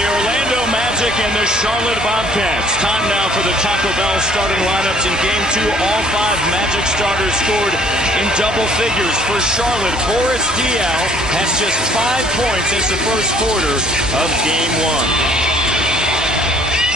the Orlando Magic and the Charlotte Bobcats. Time now for the Taco Bell starting lineups in Game 2. All 5 Magic starters scored in double figures. For Charlotte, Boris Diaw has just 5 points since the first quarter of Game 1.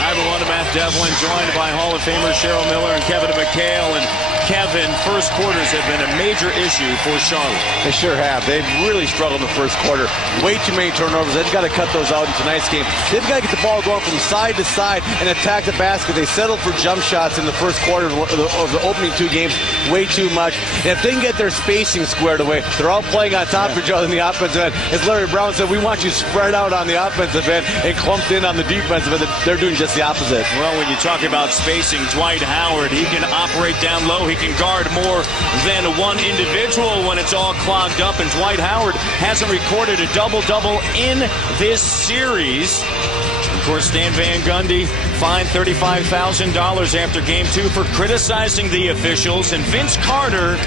Hi, everyone. I'm Matt Devlin, joined by Hall of Famers Cheryl Miller and Kevin McHale. And Kevin, first quarters have been a major issue for Charlotte. They sure have. They've really struggled in the first quarter. Way too many turnovers. They've got to cut those out in tonight's game. They've got to get the ball going from side to side and attack the basket. They settled for jump shots in the first quarter of the opening 2 games way too much. And if they can get their spacing squared away, they're all playing on top of each other in the offensive end. As Larry Brown said, we want you spread out on the offensive end and clumped in on the defensive end. They're doing just the opposite. Well, when you talk about spacing, Dwight Howard, he can operate down low. He can guard more than one individual when it's all clogged up. And Dwight Howard hasn't recorded a double-double in this series. Of course, Stan Van Gundy fined $35,000 after Game 2 for criticizing the officials. And Vince Carter,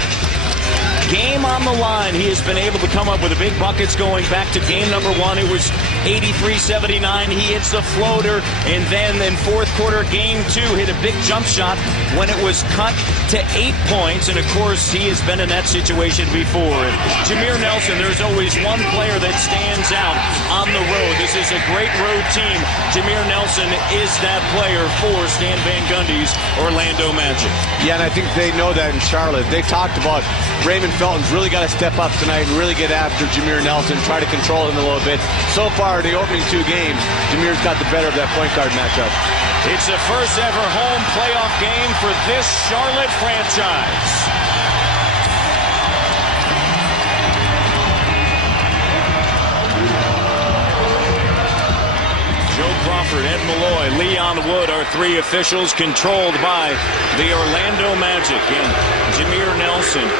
game on the line. He has been able to come up with the big buckets going back to game number 1. It was 83-79. He hits the floater. And then in fourth quarter, Game 2, hit a big jump shot when it was cut to 8 points. And, of course, he has been in that situation before. And Jameer Nelson, there's always one player that stands out on the road. This is a great road team. Jameer Nelson is that player for Stan Van Gundy's Orlando Magic. Yeah, and I think they know that in Charlotte. They talked about Raymond Felton's really got to step up tonight and really get after Jameer Nelson, try to control him a little bit. So far, in the opening 2 games, Jameer's got the better of that point guard matchup. It's the first ever home playoff game for this Charlotte franchise. Joe Crawford, Ed Malloy, Leon Wood are 3 officials controlled by the Orlando Magic. And Jameer Nelson.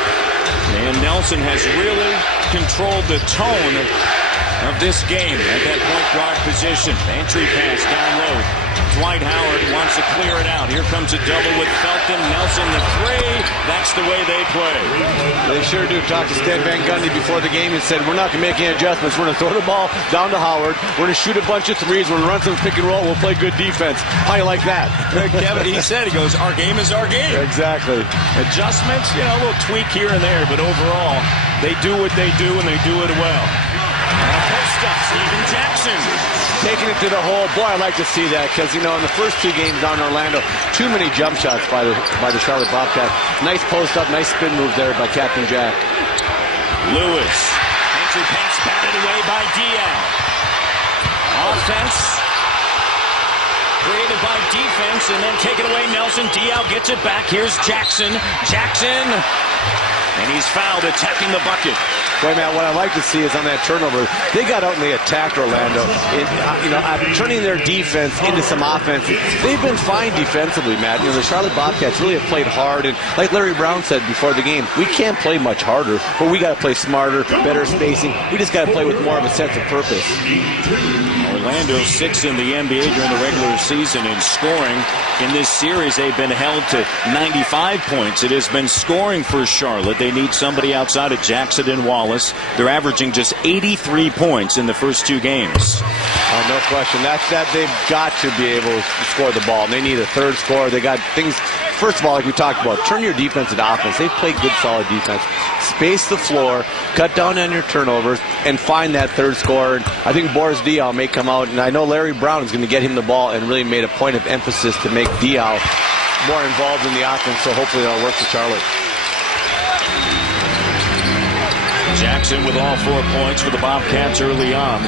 And Nelson has really controlled the tone of this game at that point guard position. Entry pass down low. Dwight Howard wants to clear it out. Here comes a double with Felton. Nelson the 3. That's the way they play. They sure do. Talked to Stan Van Gundy before the game and said, we're not going to make any adjustments. We're going to throw the ball down to Howard. We're going to shoot a bunch of threes. We're going to run some pick and roll. We'll play good defense. How do you like that? Kevin, he said, he goes, our game is our game. Exactly. Adjustments, a little tweak here and there, but overall, they do what they do and they do it well. And a post up, Stephen Jackson. Taking it to the hole. Boy, I like to see that because, in the first 2 games down in Orlando, too many jump shots by the Charlotte Bobcats. Nice post up, nice spin move there by Captain Jack. Lewis. Entry pass batted away by Diaw. Offense created by defense and then taken away Nelson. Diaw gets it back. Here's Jackson. Jackson. And he's fouled attacking the bucket. Boy, Matt, what I like to see is on that turnover, they got out and they attacked Orlando. Turning their defense into some offense. They've been fine defensively, Matt. The Charlotte Bobcats really have played hard. And like Larry Brown said before the game, we can't play much harder, but we got to play smarter, better spacing. We just got to play with more of a sense of purpose. Orlando 6th in the NBA during the regular season in scoring. In this series, they've been held to 95 points. It has been scoring for Charlotte. They need somebody outside of Jackson and Wallace. They're averaging just 83 points in the first 2 games. Oh, no question. That they've got to be able to score the ball. And they need a third scorer. They got things. First of all, like we talked about, turn your defense into offense. They've played good, solid defense. Space the floor, cut down on your turnovers, and find that third scorer. And I think Boris Diaw may come out, and I know Larry Brown is going to get him the ball and really made a point of emphasis to make Diaw more involved in the offense, so hopefully that'll work for Charlotte. Jackson with all 4 points for the Bobcats early on.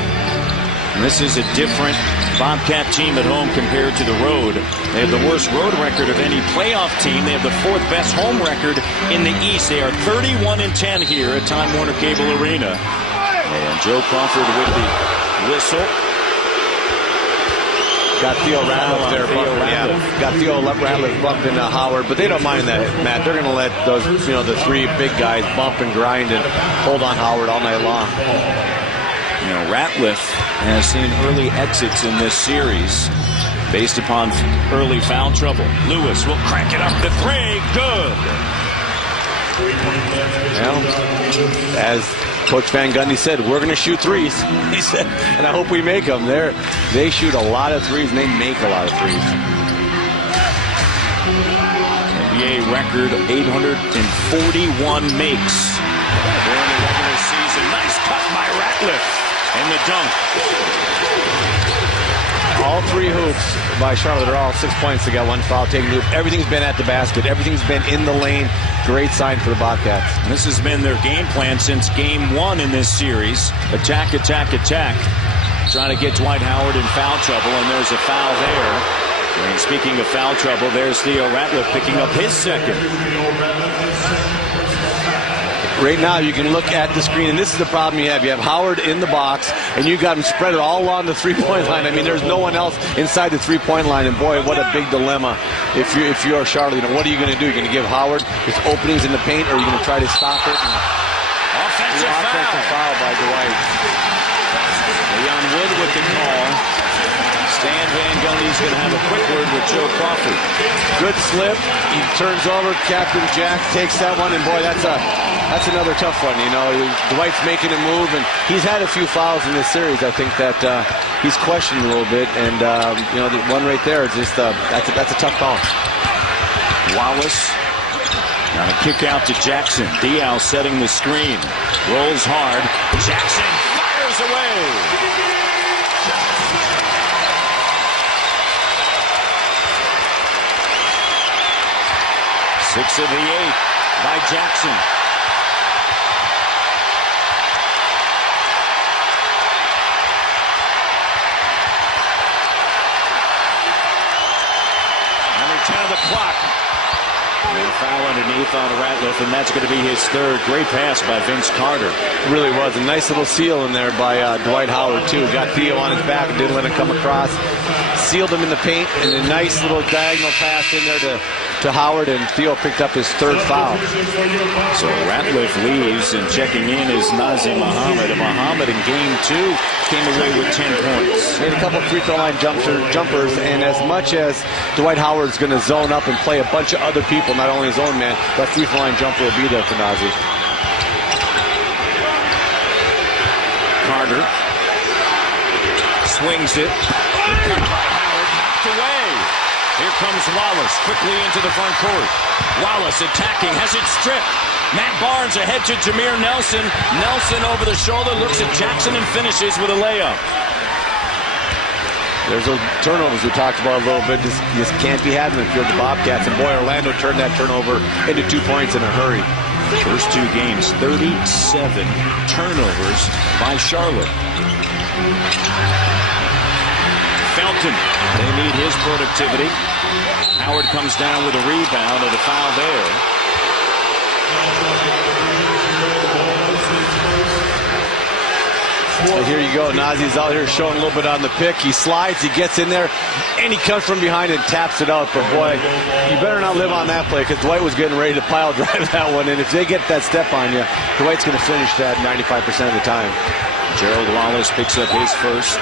And this is a different Bobcat team at home compared to the road. They have the worst road record of any playoff team. They have the 4th best home record in the East. They are 31-10 here at Time Warner Cable Arena. And Joe Crawford with the whistle. Got Theo Ratliff there. Got Theo Ratliff bumping Howard, but they don't mind that, Matt. They're going to let those, the 3 big guys bump and grind and hold on Howard all night long. Ratliff has seen early exits in this series based upon early foul trouble. Lewis will crank it up the 3. Good. Well, as Coach Van Gundy said, we're going to shoot threes. He said, and I hope we make them there. They shoot a lot of threes, and they make a lot of threes. NBA record 841 makes during the regular season. Nice cut by Ratliff. And the dunk. All 3 hoops by Charlotte are all 6 points. They got 1 foul taken. Everything's been at the basket. Everything's been in the lane. Great sign for the Bobcats. This has been their game plan since game 1 in this series. Attack, attack, attack. Trying to get Dwight Howard in foul trouble, and there's a foul there. And speaking of foul trouble, there's Theo Ratliff picking up his second. Right now, you can look at the screen, and this is the problem you have. You have Howard in the box, and you got him spread all along the three-point line. I mean, there's no one else inside the three-point line, and boy, what a big dilemma if you're Charlotte. What are you going to do? You're going to give Howard his openings in the paint, or are you going to try to stop it? Offensive foul by Dwight. Leon Wood with the call. Stan Van Gundy's going to have a quick word with Joe Crawford. Good slip. He turns over. Captain Jack takes that one, and boy, that's another tough one. You know, Dwight's making a move, and he's had a few fouls in this series. I think that he's questioned a little bit, and you know, the one right there is just that's a tough call. Wallace on a kick out to Jackson. Diaw setting the screen. Rolls hard. Jackson fires away. 6 of the 8 by Jackson. Under 10 of the clock. And a foul underneath on Ratliff, and that's going to be his third. Great pass by Vince Carter. It really was. A nice little seal in there by Dwight Howard, too. Got Theo on his back and didn't let him come across. Sealed him in the paint, and a nice little diagonal pass in there to Howard, and Theo picked up his third foul. So Ratliff leaves, and checking in is Nazim Muhammad. And Muhammad in game 2 came away with 10 points. Made a couple free throw line jumpers, and as much as Dwight Howard's going to zone up and play a bunch of other people, not only his own man, that free throw line jumper will be there for Nazim. Carter swings it. Howard knocked away. Here comes Wallace quickly into the front court. Wallace attacking, has it stripped. Matt Barnes ahead to Jameer Nelson. Nelson over the shoulder, looks at Jackson and finishes with a layup. There's those turnovers we talked about a little bit. Just can't be having if you're the Bobcats. And boy, Orlando turned that turnover into 2 points in a hurry. First 2 games, 37 turnovers by Charlotte. Felton, they need his productivity. Howard comes down with a rebound and a foul there. Well, here you go. Nazi's out here showing a little bit on the pick. He slides, he gets in there, and he comes from behind and taps it out. But boy, you better not live on that play, because Dwight was getting ready to pile drive that one. And if they get that step on you, Dwight's going to finish that 95% of the time. Gerald Wallace picks up his first.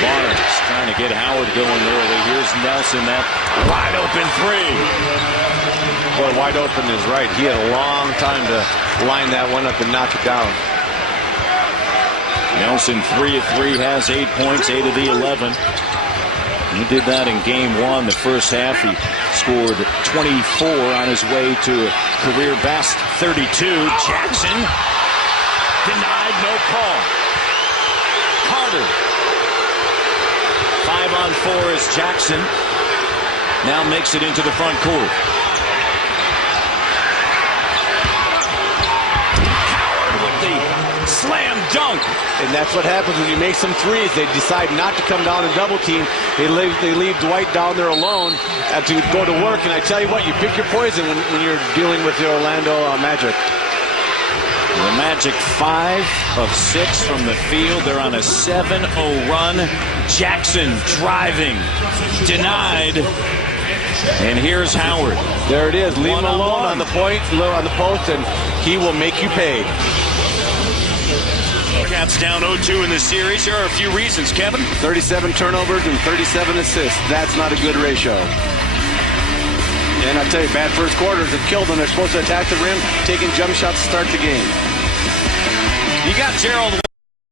Barnes trying to get Howard going early. Here's Nelson, that wide open 3. Boy, wide open is right. He had a long time to line that one up and knock it down. Nelson 3 of 3, has 8 points, 8 of the 11. He did that in game 1. The first half, he scored 24 on his way to a career best 32. Jackson denied, no call. Carter 5 on 4 as Jackson now makes it into the front court. Howard with the slam dunk. And that's what happens when you make some threes. They decide not to come down and double team. They leave Dwight down there alone to go to work. And I tell you what, you pick your poison when you're dealing with the Orlando Magic. The Magic 5 of 6 from the field. They're on a 7-0 run. Jackson driving, denied. And here's Howard. There it is. Leave him alone on the point, on the post, and he will make you pay. Cats down 0-2 in the series. Here are a few reasons, Kevin. 37 turnovers and 37 assists. That's not a good ratio. And I'll tell you, bad first quarters have killed them. They're supposed to attack the rim, taking jump shots to start the game. You got Gerald